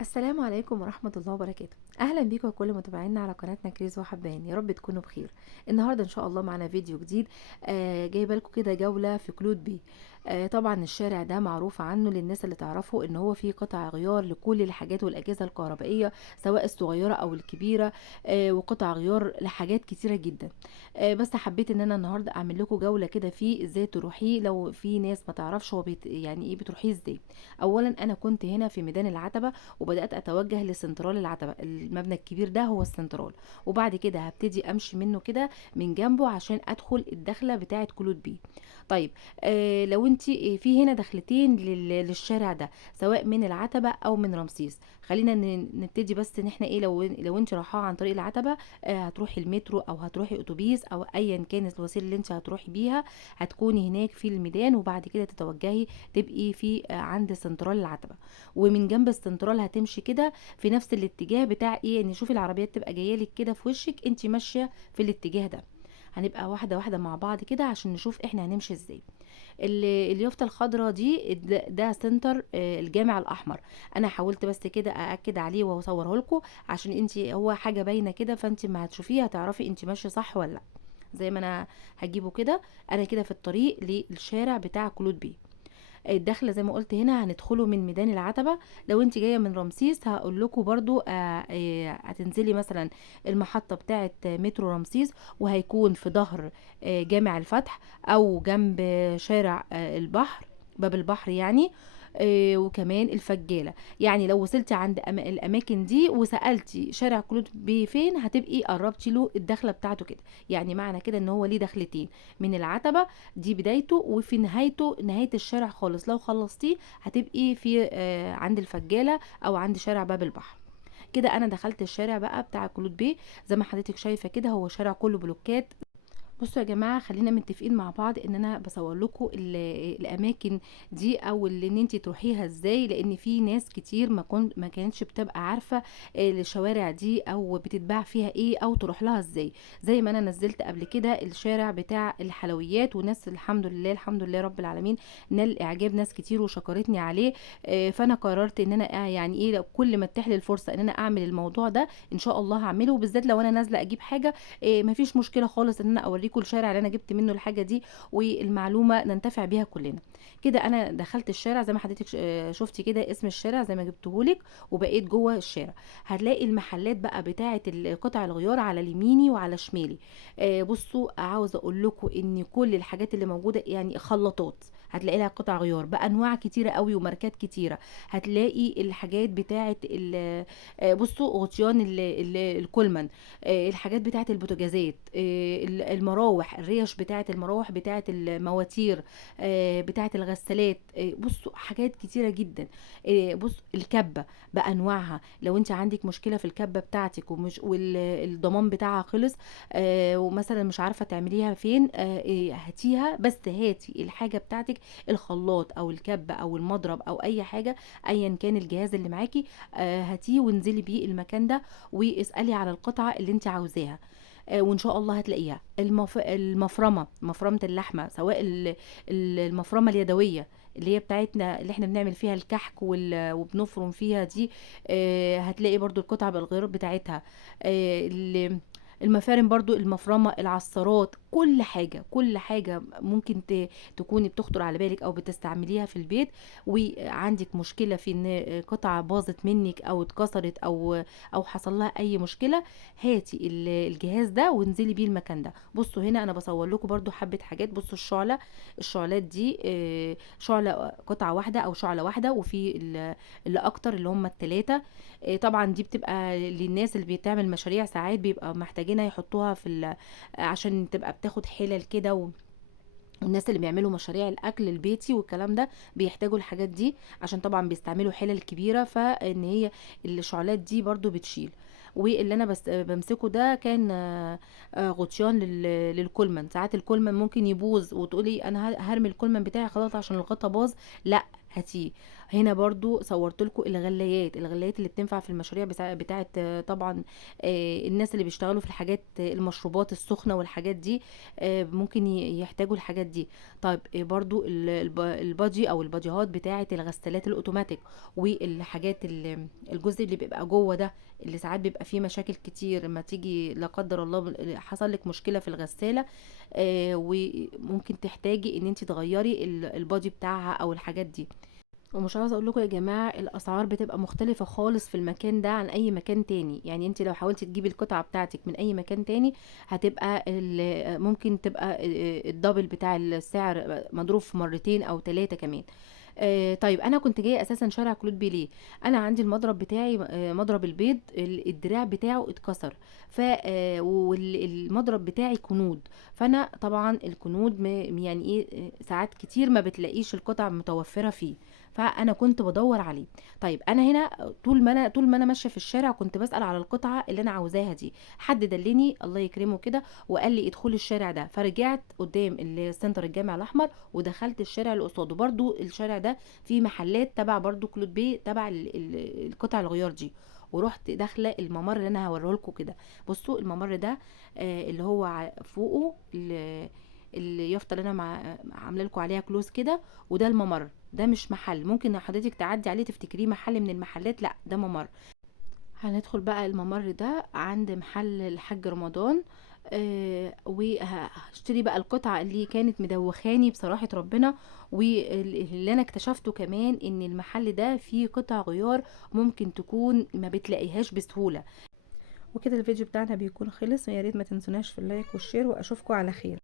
السلام عليكم ورحمة الله وبركاته. أهلا بيكم كل متابعينا على قناتنا كريز وحبان، يا رب تكونوا بخير. النهاردة إن شاء الله معنا فيديو جديد. جايبه لكم كده جولة في كلود بي. طبعا الشارع ده معروف عنه للناس اللي تعرفه إن هو فيه قطع غيار لكل الحاجات والأجهزة الكهربائية، سواء الصغيرة أو الكبيرة. وقطع غيار لحاجات كتيرة جدا. بس حبيت إن أنا النهاردة أعمل لكم جولة كده فيه إزاي تروحيه لو في ناس ما تعرفش هو يعني إيه بتروحيه إزاي. أولا أنا كنت هنا في ميدان العتبة، وبدات اتوجه لسنترال العتبه. المبنى الكبير ده هو السنترال، وبعد كده هبتدي امشي منه كده من جنبه عشان ادخل الدخله بتاعه كلود بي. طيب، لو انت في هنا دخلتين للشارع ده، سواء من العتبه او من رمسيس. خلينا نبتدي بس ان احنا ايه، لو انت رايحه عن طريق العتبه، هتروحي المترو او هتروحي اتوبيس او ايا كانت الوسيله اللي انت هتروحي بيها، هتكوني هناك في الميدان، وبعد كده تتوجهي تبقي في عند سنترال العتبه. ومن جنب السنترال هتمشي كده في نفس الاتجاه بتاع ايه، ان شوفي العربيات تبقى جايه لك كده في وشك، انت ماشيه في الاتجاه ده. هنبقى واحده واحده مع بعض كده عشان نشوف احنا هنمشي ازاي. اليافطه الخضراء دي ده سنتر الجامع الاحمر. انا حاولت بس كده ااكد عليه واصوره لكم، عشان انت هو حاجه باينه كده، فانت ما هتشوفيها هتعرفي انت ماشيه صح ولا لا. زي ما انا هجيبه كده. انا كده في الطريق للشارع بتاع كلود بي. الدخله زي ما قلت هنا هندخله من ميدان العتبه. لو انت جايه من رمسيس هقول لكم برضو هتنزلي مثلا المحطه بتاعه مترو رمسيس، وهيكون في ظهر جامع الفتح، او جنب شارع البحر، باب البحر يعني. وكمان الفجالة. يعني لو وصلتي عند الأماكن دي وسألتي شارع كلود بيه فين، هتبقي قربتي له الدخلة بتاعته كده. يعني معنى كده ان هو ليه دخلتين، من العتبة دي بدايته، وفي نهايته نهاية الشارع خالص. لو خلصتيه هتبقي في عند الفجالة او عند شارع باب البحر. كده انا دخلت الشارع بقى بتاع كلود بيه. زي ما حضرتك شايفة كده هو شارع كله بلوكات. بصوا يا جماعه، خلينا متفقين مع بعض ان انا بصور لكم الاماكن دي، او ان انت تروحيها ازاي، لان في ناس كتير ما كانتش بتبقى عارفه الشوارع دي او بتتباع فيها ايه او تروح لها ازاي. زي ما انا نزلت قبل كده الشارع بتاع الحلويات، وناس الحمد لله الحمد لله رب العالمين نال اعجاب ناس كتير وشكرتني عليه. فانا قررت ان انا يعني ايه، لو كل ما اتاح لي الفرصه ان انا اعمل الموضوع ده ان شاء الله هعمله، بالذات لو انا نازله اجيب حاجه. مفيش مشكله خالص ان انا اوريكم الشارع اللي انا جبت منه الحاجه دي، والمعلومه ننتفع بيها كلنا. كده انا دخلت الشارع زي ما حضرتك شفتي كده اسم الشارع زي ما جبتهولك، وبقيت جوه الشارع. هتلاقي المحلات بقى بتاعه قطع الغيار على اليميني وعلى شمالي. بصوا، عاوزه اقول لكم ان كل الحاجات اللي موجوده يعني خلاطات، هتلاقي لها قطع غيار بانواع كتيره قوي وماركات كتيره. هتلاقي الحاجات بتاعه بصوا غطيان الكولمان، الحاجات بتاعه البوتاجازات، المراوح، الريش بتاعه المراوح بتاعه المواتير، بتاعه الغسالات. بصوا حاجات كتيره جدا. بص الكبه بانواعها، لو انت عندك مشكله في الكبه بتاعتك ومش والضمان بتاعها خلص، ومثلا مش عارفه تعمليها فين، هاتيها، بس هاتي الحاجه بتاعتك، الخلاط او الكبه او المضرب او اي حاجه، ايا كان الجهاز اللي معاكي، هاتيه وانزلي بيه المكان ده، واسألي على القطعة اللي انت عاوزاها. وان شاء الله هتلاقيها. المفرمة، مفرمة اللحمة، سواء المفرمة اليدوية اللي هي بتاعتنا اللي احنا بنعمل فيها الكحك وبنفرم فيها دي، هتلاقي برضو القطعة بالغيار بتاعتها. المفارم برضو، المفرمة، العصارات، كل حاجة كل حاجة ممكن تكوني بتخطر على بالك او بتستعمليها في البيت، وعندك مشكلة في ان قطعة باظت منك او اتكسرت او حصل لها اي مشكلة، هاتي الجهاز ده وانزلي بيه المكان ده. بصوا هنا انا بصور لكم برضو حبة حاجات. بصوا الشعلات دي، شعلة قطعة واحدة او شعلة واحدة، وفي اللي اكتر اللي هم التلاتة. طبعا دي بتبقى للناس اللي بتعمل مشاريع، ساعات بيبقى محتاجينها يحطوها عشان تبقى بتاخد حلل كده والناس اللي بيعملوا مشاريع الاكل البيتي والكلام ده بيحتاجوا الحاجات دي، عشان طبعا بيستعملوا حلل كبيره، فان هي الشعلات دي برضو بتشيل. واللي انا بس بمسكه ده كان غطيان للكولمن. ساعات الكولمن ممكن يبوظ وتقولي انا هرمي الكولمن بتاعي خلاص عشان الغطا باظ، لا، هاتيه. هنا برضو صورت لكم الغلايات اللي بتنفع في المشاريع بتاعه طبعا الناس اللي بيشتغلوا في الحاجات المشروبات السخنه والحاجات دي، ممكن يحتاجوا الحاجات دي. طيب برضو البادي او الباديهات بتاعه الغسالات الاوتوماتيك، والحاجات الجزء اللي بيبقى جوه ده، اللي ساعات بيبقى فيه مشاكل كتير لما تيجي لا قدر الله حصل لك مشكله في الغساله، وممكن تحتاجي ان انت تغيري البادي بتاعها او الحاجات دي. ومش عاوزه اقول لكم يا جماعه، الاسعار بتبقى مختلفه خالص في المكان ده عن اي مكان تاني. يعني انت لو حاولتي تجيبي القطعه بتاعتك من اي مكان تاني، هتبقى ممكن تبقى الدبل بتاع السعر مضروب في مرتين او ثلاثه كمان. طيب انا كنت جايه اساسا شارع كلود بيه. انا عندي المضرب بتاعي، مضرب البيض، الدراع بتاعه اتكسر. والمضرب بتاعي كنود. فانا طبعا الكنود يعني ايه، ساعات كتير ما بتلاقيش القطع متوفره فيه. فانا كنت بدور عليه. طيب انا هنا طول ما انا ماشيه في الشارع كنت بسال على القطعه اللي انا عاوزاها دي. حد دلني الله يكرمه كده وقال لي ادخلي الشارع ده. فرجعت قدام السنتر الجامع الاحمر ودخلت الشارع اللي قصاده. برضو الشارع ده فيه محلات تبع برضو كلود بيه، تبع القطع الغيار دي. ورحت داخله الممر اللي انا هوريه لكم كده. بصوا الممر ده اللي هو فوقه اليافطه اللي انا عامله لكم عليها كلوز كده. وده الممر ده مش محل ممكن حضرتك تعدي عليه تفتكريه محل من المحلات، لا ده ممر. هندخل بقى الممر ده عند محل الحاج رمضان. وهشتري بقى القطعة اللي كانت مدوخاني بصراحة ربنا. واللي انا اكتشفته كمان ان المحل ده فيه قطع غيار ممكن تكون ما بتلاقيهاش بسهولة. وكده الفيديو بتاعنا بيكون خلص، ويا ريت ما تنسوناش في اللايك والشير، واشوفكم على خير.